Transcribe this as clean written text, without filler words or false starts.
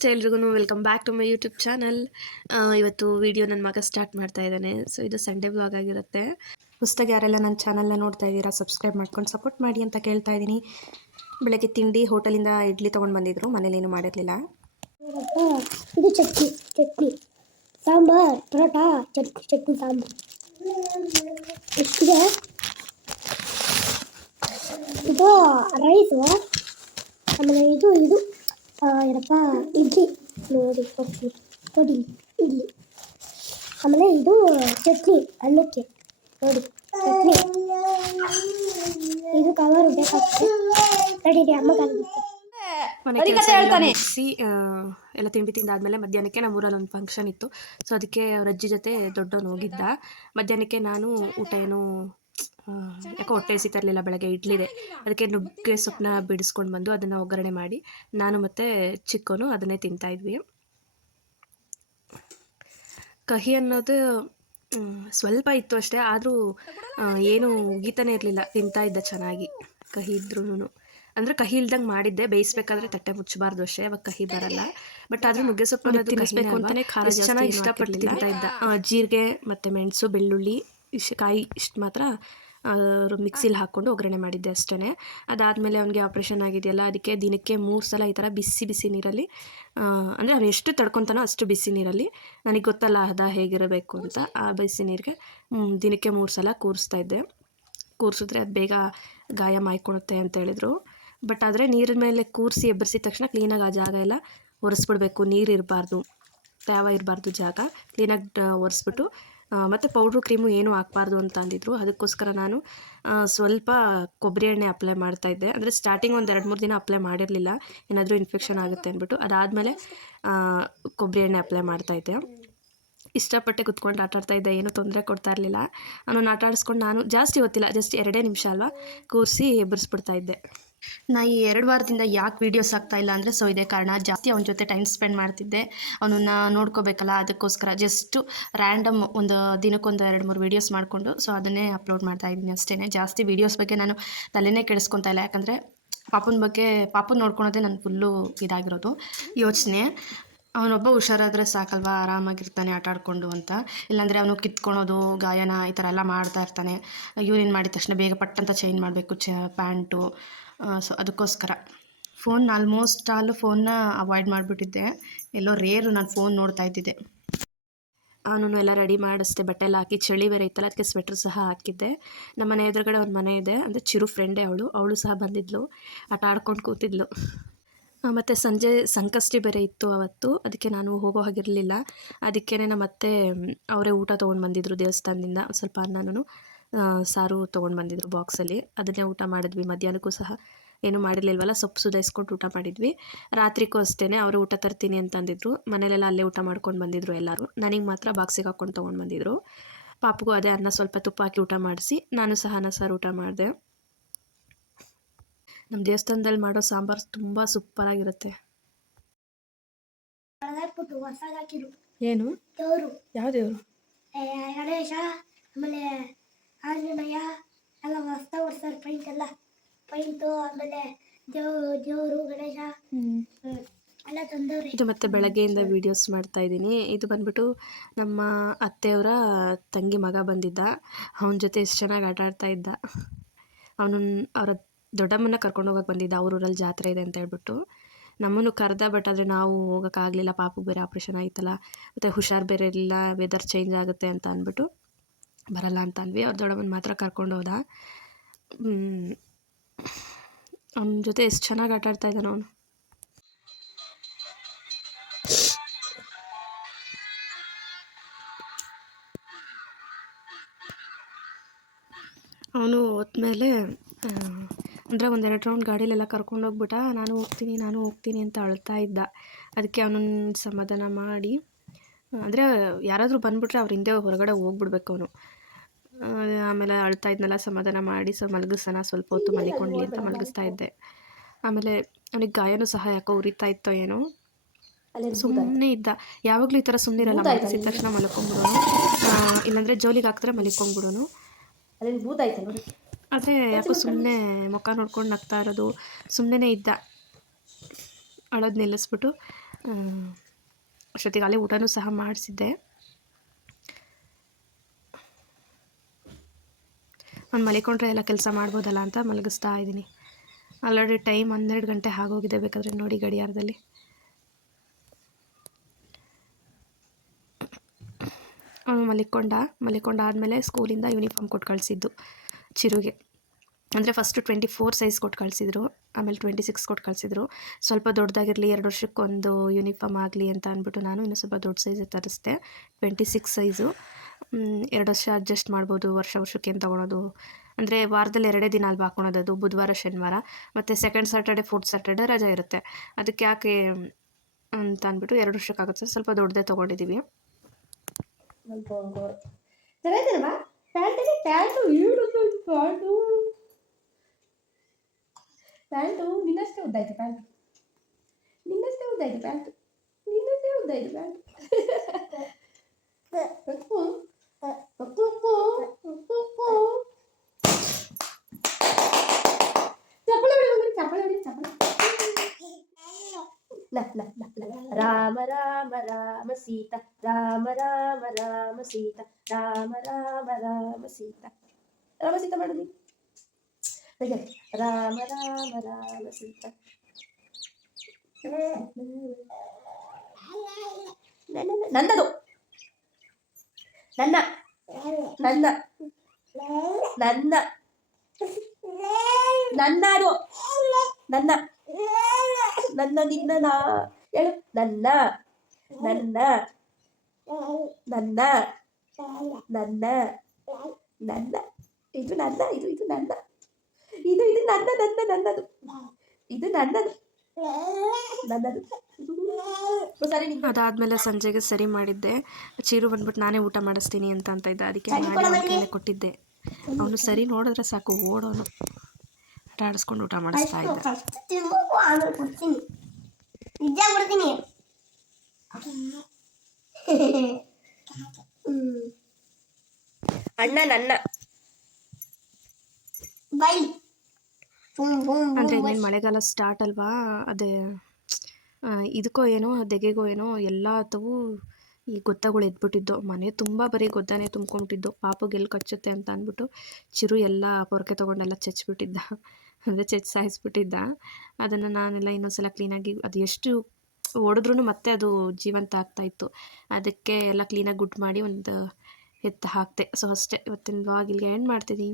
ನಮಸ್ತೆ ಎಲ್ರಿಗೂ welcome back to my YouTube channel. ಇವತ್ತು ವಿಡಿಯೋ ನನ್ನ ಮಗ ಸ್ಟಾರ್ಟ್ ಮಾಡ್ತಾ ಇದ್ದಾನೆ. ಸೊ ಇದು ಸಂಡೇ ಬ್ಲಾಗ್ ಆಗಿರುತ್ತೆ. ಹೊಸದಾಗಿ ಯಾರೆಲ್ಲ ನನ್ನ ಚಾನಲ್ನ ನೋಡ್ತಾ ಇದ್ದೀರಾ ಸಬ್ಸ್ಕ್ರೈಬ್ ಮಾಡ್ಕೊಂಡು ಸಪೋರ್ಟ್ ಮಾಡಿ ಅಂತ ಕೇಳ್ತಾ ಇದ್ದೀನಿ. ಬೆಳಗ್ಗೆ ತಿಂಡಿ ಹೋಟೆಲಿಂದ ಇಡ್ಲಿ ತೊಗೊಂಡು ಬಂದಿದ್ರು, ಮನೇಲೇನು ಮಾಡಿರಲಿಲ್ಲ. ಇದು ಚಟ್ನಿ ಸಾಂಬಾರ್ ಪರೋಟ ಚಟ್ನಿ ಸಾಂಬಾರ್ ಎಷ್ಟಿದೆ. ಇದು ರೈಸು, ಆಮೇಲೆ ಇದು ಏನಪ್ಪ ಇಡ್ಲಿ ನೋಡಿ ಇಡ್ಲಿ, ಆಮೇಲೆ ಇದು ಚಟ್ನಿ ಅನ್ನಕ್ಕೆ ನೋಡಿ ಚಟ್ನಿ. ಇದು ಕವರು ಬೇಕಾಗ್ತದೆ. ರೆಡಿ ಅಮ್ಮ ಮುಗಿಸಿ ಎಲ್ಲ ತಿಂಡಿ ತಿಂದಾದ್ಮೇಲೆ ಮಧ್ಯಾಹ್ನಕ್ಕೆ ನಮ್ಮ ಊರಲ್ಲಿ ಒಂದು ಫಂಕ್ಷನ್ ಇತ್ತು. ಸೊ ಅದಕ್ಕೆ ಅವ್ರ ಅಜ್ಜಿ ಜೊತೆ ದೊಡ್ಡವನು ಹೋಗಿದ್ದ. ಮಧ್ಯಾಹ್ನಕ್ಕೆ ನಾನು ಊಟ ಏನು ಯಾಕೋ ಹೊಟ್ಟೆ ಹಸಿತಾ ಇರಲಿಲ್ಲ, ಬೆಳಗ್ಗೆ ಇಡ್ಲಿದೆ. ಅದಕ್ಕೆ ನುಗ್ಗೆ ಸೊಪ್ಪನ್ನ ಬಿಡಿಸ್ಕೊಂಡು ಬಂದು ಅದನ್ನು ಒಗ್ಗರಣೆ ಮಾಡಿ ನಾನು ಮತ್ತು ಚಿಕ್ಕವನು ಅದನ್ನೇ ತಿಂತಾಯಿದ್ವಿ. ಕಹಿ ಅನ್ನೋದು ಸ್ವಲ್ಪ ಇತ್ತು ಅಷ್ಟೇ, ಆದರೂ ಏನು ಉಗಿತಾನೆ ಇರಲಿಲ್ಲ, ತಿಂತಾಯಿದ್ದ ಚೆನ್ನಾಗಿ. ಕಹಿ ಇದ್ರೂ ಅಂದರೆ ಕಹಿ ಇಲ್ದಂಗೆ ಮಾಡಿದ್ದೆ. ಬೇಯಿಸ್ಬೇಕಾದ್ರೆ ತಟ್ಟೆ ಮುಚ್ಚಬಾರ್ದು ಅಷ್ಟೇ, ಅವಾಗ ಕಹಿ ಬರಲ್ಲ. ಬಟ್ ಆದರೂ ನುಗ್ಗೆ ಸೊಪ್ಪು ಅನ್ನೋದು ತಿನ್ನಿಸ್ಬೇಕು ಅಂತಲೇ ಖಾರ ಚೆನ್ನಾಗಿ ಇಷ್ಟಪಟ್ಟು ತಿಂತಾಯಿದ್ದ. ಜೀರಿಗೆ ಮತ್ತು ಮೆಣಸು ಬೆಳ್ಳುಳ್ಳಿ ಕಾಯಿ ಇಷ್ಟು ಮಾತ್ರ ಮಿಕ್ಸಿಲಿ ಹಾಕ್ಕೊಂಡು ಒಗ್ಗರಣೆ ಮಾಡಿದ್ದೆ ಅಷ್ಟೇ. ಅದಾದಮೇಲೆ ಅವನಿಗೆ ಆಪ್ರೇಷನ್ ಆಗಿದೆಯಲ್ಲ, ಅದಕ್ಕೆ ದಿನಕ್ಕೆ 3 ಸಲ ಈ ಥರ ಬಿಸಿ ನೀರಲ್ಲಿ, ಅಂದರೆ ಅವನು ಎಷ್ಟು ತಡ್ಕೊತಾನೋ ಅಷ್ಟು ಬಿಸಿ ನೀರಲ್ಲಿ, ನನಗೆ ಗೊತ್ತಲ್ಲ ಹದ ಹೇಗಿರಬೇಕು ಅಂತ, ಆ ಬಿಸಿ ನೀರಿಗೆ ದಿನಕ್ಕೆ 3 ಸಲ ಕೂರಿಸಿದ್ರೆ ಅದು ಬೇಗ ಗಾಯ ಮಾಯ್ಕೊಳುತ್ತೆ ಅಂತ ಹೇಳಿದರು. ಬಟ್ ಆದರೆ ನೀರಿನ ಮೇಲೆ ಕೂರಿಸಿ ಎಬ್ಬರಿಸಿದ ತಕ್ಷಣ ಕ್ಲೀನಾಗಿ ಆ ಜಾಗ ಎಲ್ಲ ಒರೆಸ್ಬಿಡ್ಬೇಕು. ನೀರು ಇರಬಾರ್ದು, ತೇವ ಇರಬಾರ್ದು, ಜಾಗ ಕ್ಲೀನಾಗಿ ಒರೆಸ್ಬಿಟ್ಟು ಮತ್ತು ಪೌಡ್ರು ಕ್ರೀಮು ಏನೂ ಹಾಕ್ಬಾರ್ದು ಅಂತ ಅಂದಿದ್ರು. ಅದಕ್ಕೋಸ್ಕರ ನಾನು ಸ್ವಲ್ಪ ಕೊಬ್ಬರಿ ಎಣ್ಣೆ ಅಪ್ಲೈ ಮಾಡ್ತಾಯಿದ್ದೆ. ಅಂದರೆ ಸ್ಟಾರ್ಟಿಂಗ್ ಒಂದು 2-3 ದಿನ ಅಪ್ಲೈ ಮಾಡಿರಲಿಲ್ಲ, ಏನಾದರೂ ಇನ್ಫೆಕ್ಷನ್ ಆಗುತ್ತೆ ಅಂದ್ಬಿಟ್ಟು. ಅದಾದಮೇಲೆ ಕೊಬ್ಬರಿ ಎಣ್ಣೆ ಅಪ್ಲೈ ಮಾಡ್ತಾಯಿದ್ದೆ. ಇಷ್ಟಪಟ್ಟೆ ಕುತ್ಕೊಂಡು ಆಟಾಡ್ತಾಯಿದ್ದೆ, ಏನೂ ತೊಂದರೆ ಕೊಡ್ತಾ ಇರಲಿಲ್ಲ. ಅವನನ್ನು ಆಟ ಆಡಿಸ್ಕೊಂಡು ನಾನು ಜಾಸ್ತಿ ಹೊತ್ತಿಲ್ಲ, ಜಸ್ಟ್ 2 ನಿಮಿಷ ಅಲ್ವಾ, ಕೂರಿಸಿ ಎಬ್ಬರಿಸ್ಬಿಡ್ತಾಯಿದ್ದೆ. ನಾ ಈ 2 ವಾರದಿಂದ ಯಾಕೆ ವೀಡಿಯೋಸ್ ಆಗ್ತಾಯಿಲ್ಲ ಅಂದರೆ, ಸೊ ಇದೇ ಕಾರಣ. ಜಾಸ್ತಿ ಅವನ ಜೊತೆ ಟೈಮ್ ಸ್ಪೆಂಡ್ ಮಾಡ್ತಿದ್ದೆ, ಅವನನ್ನು ನೋಡ್ಕೋಬೇಕಲ್ಲ, ಅದಕ್ಕೋಸ್ಕರ ಜಸ್ಟು ರ್ಯಾಂಡಮ್ ಒಂದು ದಿನಕ್ಕೊಂದು 2-3 ವೀಡಿಯೋಸ್ ಮಾಡಿಕೊಂಡು ಸೊ ಅದನ್ನೇ ಅಪ್ಲೋಡ್ ಮಾಡ್ತಾಯಿದ್ದೀನಿ ಅಷ್ಟೇ. ಜಾಸ್ತಿ ವೀಡಿಯೋಸ್ ಬಗ್ಗೆ ನಾನು ತಲೆನೇ ಕೆಡಿಸ್ಕೊತಾ ಇಲ್ಲ, ಯಾಕಂದರೆ ಪಾಪನ ನೋಡ್ಕೊಳೋದೇ ನನ್ನ ಫುಲ್ಲು ಇದಾಗಿರೋದು ಯೋಚನೆ. ಅವನೊಬ್ಬ ಹುಷಾರಾದರೆ ಸಾಕಲ್ವಾ, ಆರಾಮಾಗಿರ್ತಾನೆ ಆಟ ಆಡಿಕೊಂಡು ಅಂತ. ಇಲ್ಲಾಂದರೆ ಅವನು ಕಿತ್ಕೊಳೋದು, ಗಾಯನ ಈ ಥರ ಎಲ್ಲ ಮಾಡ್ತಾ ಇರ್ತಾನೆ. ಯೂರಿನ್ ಮಾಡಿದ ತಕ್ಷಣ ಬೇಗ ಪಟ್ಟಂತ ಚೇಂಜ್ ಮಾಡಬೇಕು ಪ್ಯಾಂಟು. ಸೊ ಅದಕ್ಕೋಸ್ಕರ ಆಲ್ಮೋಸ್ಟ್ ಫೋನ್ನ ಅವಾಯ್ಡ್ ಮಾಡಿಬಿಟ್ಟಿದ್ದೆ. ಎಲ್ಲೋ ರೇರು ನಾನು ಫೋನ್ ನೋಡ್ತಾ ಇದ್ದಿದ್ದೆ. ಅವನನ್ನು ಎಲ್ಲ ರೆಡಿ ಮಾಡಿಸ್ದೆ, ಬಟ್ಟೆ ಎಲ್ಲ ಹಾಕಿ, ಚಳಿ ಬೇರೆ ಇತ್ತಲ್ಲ, ಅದಕ್ಕೆ ಸ್ವೆಟ್ರ್ ಸಹ ಹಾಕಿದ್ದೆ. ನಮ್ಮ ಮನೆ ಎದುರುಗಡೆ ಒಂದು ಮನೆ ಇದೆ, ಅಂದರೆ ಚಿರು ಫ್ರೆಂಡೇ ಅವಳು ಸಹ ಬಂದಿದ್ಲು, ಆಟ ಆಡ್ಕೊಂಡು ಕೂತಿದ್ಲು. ಮತ್ತು ಸಂಜೆ ಸಂಕಷ್ಟಿ ಬೇರೆ ಇತ್ತು ಅವತ್ತು, ಅದಕ್ಕೆ ನಾನು ಹೋಗೋ ಹಾಗಿರಲಿಲ್ಲ. ಅದಕ್ಕೇ ನಮ್ಮ ಅತ್ತೆ ಅವರೇ ಊಟ ತೊಗೊಂಡು ಬಂದಿದ್ದರು ದೇವಸ್ಥಾನದಿಂದ. ಸ್ವಲ್ಪ ಅನ್ನನೂ ಸಾರು ತೊಗೊಂಡು ಬಂದಿದ್ರು ಬಾಕ್ಸಲ್ಲಿ, ಅದನ್ನೇ ಊಟ ಮಾಡಿದ್ವಿ. ಮಧ್ಯಾಹ್ನಕ್ಕೂ ಸಹ ಏನೂ ಮಾಡಿರಲಿಲ್ವಲ್ಲ, ಸೊಪ್ಪು ಸುಧಾಯಿಸ್ಕೊಂಡು ಊಟ ಮಾಡಿದ್ವಿ. ರಾತ್ರಿಗೂ ಅಷ್ಟೇ ಅವರು ಊಟ ತರ್ತೀನಿ ಅಂತಂದಿದ್ರು. ಮನೇಲೆಲ್ಲ ಅಲ್ಲೇ ಊಟ ಮಾಡ್ಕೊಂಡು ಬಂದಿದ್ರು ಎಲ್ಲರೂ. ನನಗೆ ಮಾತ್ರ ಬಾಕ್ಸಿಗೆ ಹಾಕ್ಕೊಂಡು ತೊಗೊಂಡು ಬಂದಿದ್ರು. ಪಾಪಗೂ ಅದೇ ಅನ್ನ ಸ್ವಲ್ಪ ತುಪ್ಪ ಹಾಕಿ ಊಟ ಮಾಡಿಸಿ, ನಾನು ಸಹ ಅನ್ನ ಸಾರು ಊಟ ಮಾಡಿದೆ. ನಮ್ಮ ದೇವಸ್ಥಾನದಲ್ಲಿ ಮಾಡೋ ಸಾಂಬಾರು ತುಂಬ ಸೂಪರಾಗಿರುತ್ತೆ. ಏನು ಯಾವ ದೇವರು? ಗಣೇಶ, ಆಮೇಲೆ ಆಂಜನೇಯ ಎಲ್ಲ ಹೊಸ ಪೈಂಟು, ಆಮೇಲೆ ದೇವರು ಗಣೇಶ ಎಲ್ಲ ತಂದವ್ರೆ. ಇದು ಮತ್ತೆ ಬೆಳಗ್ಗೆಯಿಂದ ವೀಡಿಯೋಸ್ ಮಾಡ್ತಾ ಇದ್ದೀನಿ. ಇದು ಬಂದ್ಬಿಟ್ಟು ನಮ್ಮ ಅತ್ತೆಯವರ ತಂಗಿ ಮಗ ಬಂದಿದ್ದ. ಅವನ ಜೊತೆ ಎಷ್ಟು ಚೆನ್ನಾಗಿ ಆಟ ಆಡ್ತಾ ಇದ್ದ. ಅವರ ದೊಡ್ಡಮ್ಮನ ಕರ್ಕೊಂಡು ಹೋಗೋಕೆ ಬಂದಿದ್ದ, ಅವ್ರ ಊರಲ್ಲಿ ಜಾತ್ರೆ ಇದೆ ಅಂತ ಹೇಳ್ಬಿಟ್ಟು. ನಮ್ಮನ್ನು ಕರೆದ, ಬಟ್ ಆದರೆ ನಾವು ಹೋಗೋಕ್ಕಾಗಲಿಲ್ಲ, ಪಾಪು ಬೇರೆ ಆಪ್ರೇಷನ್ ಆಯ್ತಲ್ಲ, ಮತ್ತು ಹುಷಾರು ಬೇರೆ ಇರಲಿಲ್ಲ, ವೆದರ್ ಚೇಂಜ್ ಆಗುತ್ತೆ ಅಂತ ಅಂದ್ಬಿಟ್ಟು ಬರಲ್ಲ ಅಂತ ಅಂದ್ವಿ. ಅವ್ರ ದೊಡ್ಡಮ್ಮನ ಮಾತ್ರ ಕರ್ಕೊಂಡು ಹೋದ. ಅವನ ಜೊತೆ ಎಷ್ಟು ಚೆನ್ನಾಗಿ ಆಟ ಆಡ್ತಾ ಇದ್ದಾನೆ ಅವನು. ಅವನು ಹೋದ್ಮೇಲೆ ಅಂದರೆ 1-2 ರೌಂಡ್ ಗಾಡೀಲೆಲ್ಲ ಕರ್ಕೊಂಡೋಗ್ಬಿಟ್ಟ. ನಾನು ಹೋಗ್ತೀನಿ ಅಂತ ಅಳ್ತಾ ಇದ್ದ. ಅದಕ್ಕೆ ಅವನನ್ನು ಸಮಾಧಾನ ಮಾಡಿ, ಅಂದರೆ ಯಾರಾದರೂ ಬಂದುಬಿಟ್ರೆ ಅವ್ರ ಹಿಂದೆ ಹೊರಗಡೆ ಹೋಗ್ಬಿಡ್ಬೇಕು ಅವನು. ಆಮೇಲೆ ಅಳ್ತಾ ಇದ್ನೆಲ್ಲ ಸಮಾಧಾನ ಮಾಡಿ, ಮಲಗಿಸೋಣ ಸ್ವಲ್ಪ ಹೊತ್ತು, ಮಲಿಕೊಂಡ್ಲಿ ಅಂತ ಮಲಗಿಸ್ತಾ ಇದ್ದೆ. ಆಮೇಲೆ ಅವನಿಗೆ ಗಾಯನೂ ಸಹ ಯಾಕೋ ಉರಿತಾ ಇತ್ತೋ ಏನೋ, ಸುಮ್ಮನೆ ಇದ್ದ. ಯಾವಾಗಲೂ ಈ ಥರ ಸುಮ್ಮನೆ ಇರಲ್ಲ, ಮಲಗಿಸಿದ ತಕ್ಷಣ ಮಲ್ಕೊಂಡ್ಬಿಡೋನು, ಇಲ್ಲಾಂದರೆ ಜೋಲಿಗೆ ಹಾಕಿದ್ರೆ ಮಲಿಕೊಂಡ್ಬಿಡೋನು. ಆದರೆ ಯಾಕೋ ಸುಮ್ಮನೆ ಮುಖ ನೋಡ್ಕೊಂಡು ನಗ್ತಾ ಇರೋದು, ಸುಮ್ಮನೆ ಇದ್ದ. ಅಳೋದು ನಿಲ್ಲಿಸ್ಬಿಟ್ಟು ಅಷ್ಟೊತ್ತಿಗೆ ಅಲ್ಲೇ ಊಟನೂ ಸಹ ಮಾಡಿಸಿದ್ದೆ. ಅವ್ನು ಮಲಿಕೊಂಡ್ರೆ ಎಲ್ಲ ಕೆಲಸ ಮಾಡ್ಬೋದಲ್ಲ ಅಂತ ಮಲಗಿಸ್ತಾ ಇದ್ದೀನಿ. ಆಲ್ರೆಡಿ ಟೈಮ್ 12 ಗಂಟೆ ಆಗೋಗಿದೆ, ಬೇಕಾದರೆ ನೋಡಿ ಗಡಿಯಾರದಲ್ಲಿ. ಅವನು ಮಲಿಕೊಂಡಾದಮೇಲೆ ಸ್ಕೂಲಿಂದ ಯೂನಿಫಾರ್ಮ್ ಕೊಟ್ಟು ಕಳಿಸಿದ್ದು ಚಿರುಗೆ. ಅಂದರೆ ಫಸ್ಟು 24 ಸೈಜ್ ಕೊಟ್ಟು ಕಳಿಸಿದ್ರು, ಆಮೇಲೆ 26 ಕೊಟ್ಟು ಕಳಿಸಿದ್ರು. ಸ್ವಲ್ಪ ದೊಡ್ಡದಾಗಿರಲಿ, 2 ವರ್ಷಕ್ಕೊಂದು ಯೂನಿಫಾರ್ಮ್ ಆಗಲಿ ಅಂತ ಅಂದ್ಬಿಟ್ಟು ನಾನು ಇನ್ನೂ ಸ್ವಲ್ಪ ದೊಡ್ಡ ಸೈಜೇ ತರಿಸ್ದೆ. 26 ಸೈಜು. 2 ವರ್ಷ ಅಡ್ಜಸ್ಟ್ ಮಾಡ್ಬೋದು, ವರ್ಷಕ್ಕೆ ಏನು ತೊಗೊಳೋದು. ಅಂದರೆ ವಾರದಲ್ಲಿ 2 ದಿನ ಅಲ್ವಾ ಹಾಕ್ಕೊಳೋದು, ಬುಧವಾರ ಶನಿವಾರ, ಮತ್ತು ಸೆಕೆಂಡ್ ಸ್ಯಾಟರ್ಡೆ 4th ಸ್ಯಾಟರ್ಡೆ ರಜೆ ಇರುತ್ತೆ. ಅದಕ್ಕೆ ಯಾಕೆ ಅಂತ ಅಂದ್ಬಿಟ್ಟು 2 ವರ್ಷಕ್ಕಾಗುತ್ತೆ, ಸ್ವಲ್ಪ ದೊಡ್ಡದೇ ತೊಗೊಂಡಿದ್ದೀವಿ. ಚೆನ್ನಾಗಿದೆಯಲ್ವಾ ಪ್ಯಾಂಟಿಗೆ? ಪ್ಯಾಂಟು ಪ್ಯಾಂಟು ನಿನ್ನಷ್ಟೇ ಉದ್ದಾಯ್ತು ಪ್ಯಾಂಟು. ನಿನ್ನಷ್ಟೇ ಉದ್ದಾಯ್ತು ಪ್ಯಾಂಟು. ಚಪ್ಪಳೆ ಹೊಡಿ. ರಾಮ ರಾಮ ರಾಮ ಸೀತಾ, ರಾಮ ರಾಮ ರಾಮ ಸೀತಾ, ರಾಮ ರಾಮ ರಾಮ ಸೀತಾ. ರಾಮ ಸೀತಾ ಮಾಡೋದು. ರಾಮ ರಾಮ ರಾಮ ಸೀತಾ. ನನ್ನದು, ನನ್ನ ನನ್ನ ನನ್ನ ನನ್ನದು, ನನ್ನ ನನ್ನ ನಿನ್ನ ನಾ ಹೇಳು. ನನ್ನ ನನ್ನ ನನ್ನ ನನ್ನ ನನ್ನ ಇದು ನನ್ನ, ಇದು ನನ್ನ, ಇದು ನನ್ನ ನನ್ನ ನನ್ನದು, ಇದು ನನ್ನದು ನನ್ನದು. ಸರಿ. ಅದಾದಮೇಲೆ ಸಂಜೆಗೆ ಸರಿ ಮಾಡಿದ್ದೆ. ಚೀರು ಬಂದ್ಬಿಟ್ಟು ನಾನೇ ಊಟ ಮಾಡಿಸ್ತೀನಿ ಅಂತ ಇದ್ದ, ಅದಕ್ಕೆ ಮಾಡಿ ಕೊಟ್ಟಿದ್ದೆ. ಅವನು ಸರಿ ನೋಡಿದ್ರೆ ಸಾಕು ಓಡೋನು, ಆಟ ಆಡಿಸ್ಕೊಂಡು ಊಟ ಮಾಡಿಸ್ತಾ ಇದ್ದ. ಅಣ್ಣ ನನ್ನ ಬೈ. ಅಂದರೆ ಇನ್ನೇನು ಮಳೆಗಾಲ ಸ್ಟಾರ್ಟ್ ಅಲ್ವಾ, ಅದೇ ಇದಕ್ಕೋ ಏನೋ ದೆಗೆಗೋ ಏನೋ ಎಲ್ಲ ಅಥವಾ ಈ ಗೊತ್ತಗಳು ಎದ್ಬಿಟ್ಟಿದ್ದು. ಮನೆ ತುಂಬ ಬರೀ ಗೊದ್ದಾನೆ ತುಂಬ್ಕೊಂಬಿಟ್ಟಿದ್ದು. ಪಾಪಗೆ ಎಲ್ಲಿ ಕಚ್ಚುತ್ತೆ ಅಂತ ಅಂದ್ಬಿಟ್ಟು ಚಿರು ಎಲ್ಲ ಪೊರಕೆ ತೊಗೊಂಡೆಲ್ಲ ಚಚ್ಬಿಟ್ಟಿದ್ದ, ಅಂದರೆ ಸಾಯಿಸ್ಬಿಟ್ಟಿದ್ದ. ಅದನ್ನು ನಾನೆಲ್ಲ ಇನ್ನೊಂದ್ಸಲ ಕ್ಲೀನಾಗಿ, ಅದು ಎಷ್ಟು ಹೊಡೆದ್ರೂ ಮತ್ತೆ ಅದು ಜೀವಂತ ಆಗ್ತಾಯಿತ್ತು. ಅದಕ್ಕೆ ಎಲ್ಲ ಕ್ಲೀನಾಗಿ ಗುಡ್ ಮಾಡಿ ಒಂದು ಎತ್ತು ಹಾಕ್ತೆ. ಸೊ ಅಷ್ಟೇ, ಇವತ್ತಿನ ವ್ಲಾಗ್ ಇಲ್ಲಿಗೆ ಎಂಡ್ ಮಾಡ್ತೀನಿ.